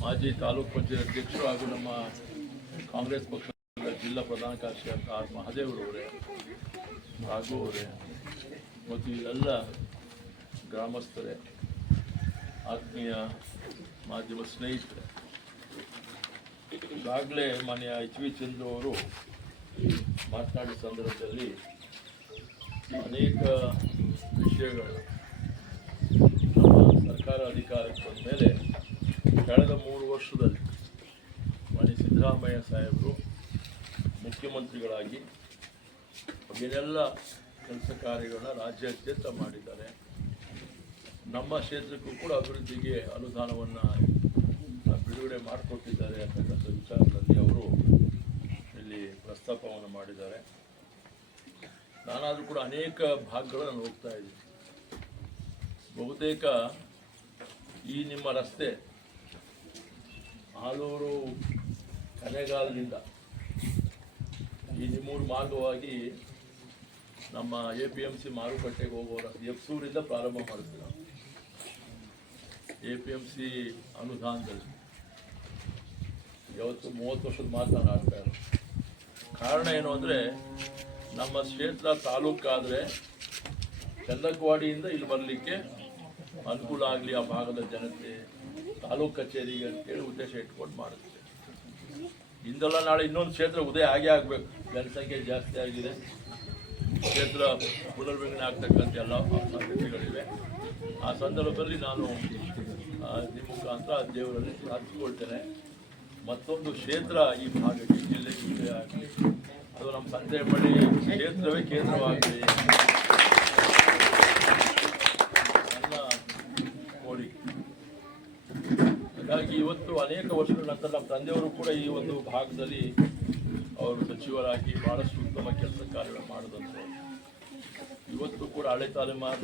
ಮಾಜಿ ತಾಲೂಕು ಪಂಚಾಯತ್ ಅಧ್ಯಕ್ಷರು ಹಾಗೂ ನಮ್ಮ ಕಾಂಗ್ರೆಸ್ ಪಕ್ಷದ ಜಿಲ್ಲಾ ಪ್ರಧಾನ ಕಾರ್ಯದರ್ಶಿ ಆರ್ ಮಹದೇವರವರೇ, ರಾಘು ಅವರೇ ಮತ್ತು ಇಲ್ಲೆಲ್ಲ ಗ್ರಾಮಸ್ಥರೇ, ಆತ್ಮೀಯ ಮಾಧ್ಯಮ ಸ್ನೇಹಿತರೆ, ಈಗಾಗಲೇ ಮಾನ್ಯ ಎಚ್ ವಿ ಚಂದ್ರು ಅವರು ಮಾತನಾಡಿದ ಸಂದರ್ಭದಲ್ಲಿ ಅನೇಕ ವಿಷಯಗಳು ನಮ್ಮ ಸರ್ಕಾರ ಅಧಿಕಾರಕ್ಕೆ ಬಂದ ಮೇಲೆ ಕಳೆದ 3 ವರ್ಷದಲ್ಲಿ ಮಾನ್ಯ ಸಿದ್ದರಾಮಯ್ಯ ಸಾಹೇಬರು ಮುಖ್ಯಮಂತ್ರಿಗಳಾಗಿ ಏನೆಲ್ಲ ಕೆಲಸ ಕಾರ್ಯಗಳನ್ನ ರಾಜ್ಯಾದ್ಯಂತ ಮಾಡಿದ್ದಾರೆ. ನಮ್ಮ ಕ್ಷೇತ್ರಕ್ಕೂ ಕೂಡ ಅಭಿವೃದ್ಧಿಗೆ ಅನುದಾನವನ್ನು ಬಿಡುಗಡೆ ಮಾಡಿಕೊಟ್ಟಿದ್ದಾರೆ ಅಂತಕ್ಕಂಥ ವಿಚಾರದಲ್ಲಿ ಅವರು ಇಲ್ಲಿ ಪ್ರಸ್ತಾಪವನ್ನು ಮಾಡಿದ್ದಾರೆ. ನಾನಾದರೂ ಕೂಡ ಅನೇಕ ಭಾಗಗಳನ್ನು ಹೋಗ್ತಾ ಇದ್ದೀನಿ. ಬಹುತೇಕ ಈ ನಿಮ್ಮ ರಸ್ತೆ ಆಲೂರು ಕನೆಗಾಲದಿಂದ ಈ ನಿಮ್ಮೂರು ಮಾರ್ಗವಾಗಿ ನಮ್ಮ APMC ಮಾರುಕಟ್ಟೆಗೆ ಹೋಗೋ ರಸ್ತೆ ಎಫ್ಸೂರಿಂದ ಪ್ರಾರಂಭ ಮಾಡ್ತೀವಿ ನಾವು. APMC ಅನುದಾನದಲ್ಲಿ ಯಾವತ್ತು 30 ವರ್ಷದ ಮಾತನಾಡ್ತಾ ಇರೋದು. ಕಾರಣ ಏನು ಅಂದರೆ ನಮ್ಮ ಕ್ಷೇತ್ರ ತಾಲೂಕಾದರೆ ಚಂದಕವಾಡಿಯಿಂದ ಇಲ್ಲಿ ಬರಲಿಕ್ಕೆ ಅನುಕೂಲ ಆಗಲಿ ಆ ಭಾಗದ ಜನತೆ, ತಾಲೂಕು ಕಚೇರಿಗೆ ಅಂತೇಳಿ ಉದ್ದೇಶ ಇಟ್ಕೊಂಡು ಮಾಡುತ್ತೆ. ಇಂದಲ್ಲ ನಾಳೆ ಇನ್ನೊಂದು ಕ್ಷೇತ್ರ ಉದಯ ಆಗಬೇಕು. ಜನಸಂಖ್ಯೆ ಜಾಸ್ತಿ ಆಗಿದೆ, ಕ್ಷೇತ್ರ ಪುನರ್ವಿಂಗಡಣೆ ಆಗ್ತಕ್ಕಂಥ ಎಲ್ಲ ಸಾಧ್ಯತೆಗಳಿವೆ. ಆ ಸಂದರ್ಭದಲ್ಲಿ ನಾನು ನಿಮ್ಮ ಮುಖಾಂತರ ದೇವರಲ್ಲಿ ಪ್ರಾರ್ಥಿಸ್ಕೊಳ್ತೇನೆ, ಮತ್ತೊಂದು ಕ್ಷೇತ್ರ ಈ ಭಾಗಕ್ಕೆ ಜಿಲ್ಲೆಗೆ ಉದಯ ಆಗಲಿ, ಅದು ನಮ್ಮ ಸಂತೆಬಳ್ಳಿ ಕ್ಷೇತ್ರವೇ ಕೇಂದ್ರವಾಗಲಿ ನನ್ನ ಕೋರಿಕೆ. ಹಾಗಾಗಿ ಇವತ್ತು ಅನೇಕ ವರ್ಷಗಳ ನಂತರ ನಮ್ಮ ತಂದೆಯವರು ಕೂಡ ಈ ಒಂದು ಭಾಗದಲ್ಲಿ ಅವರು ಸಚಿವರಾಗಿ ಬಹಳಷ್ಟು ಉತ್ತಮ ಕೆಲಸ ಕಾರ್ಯಗಳು ಮಾಡಿದಂಥವ್ರು. ಇವತ್ತು ಕೂಡ ಹಳೆ ತಲೆಮಾರು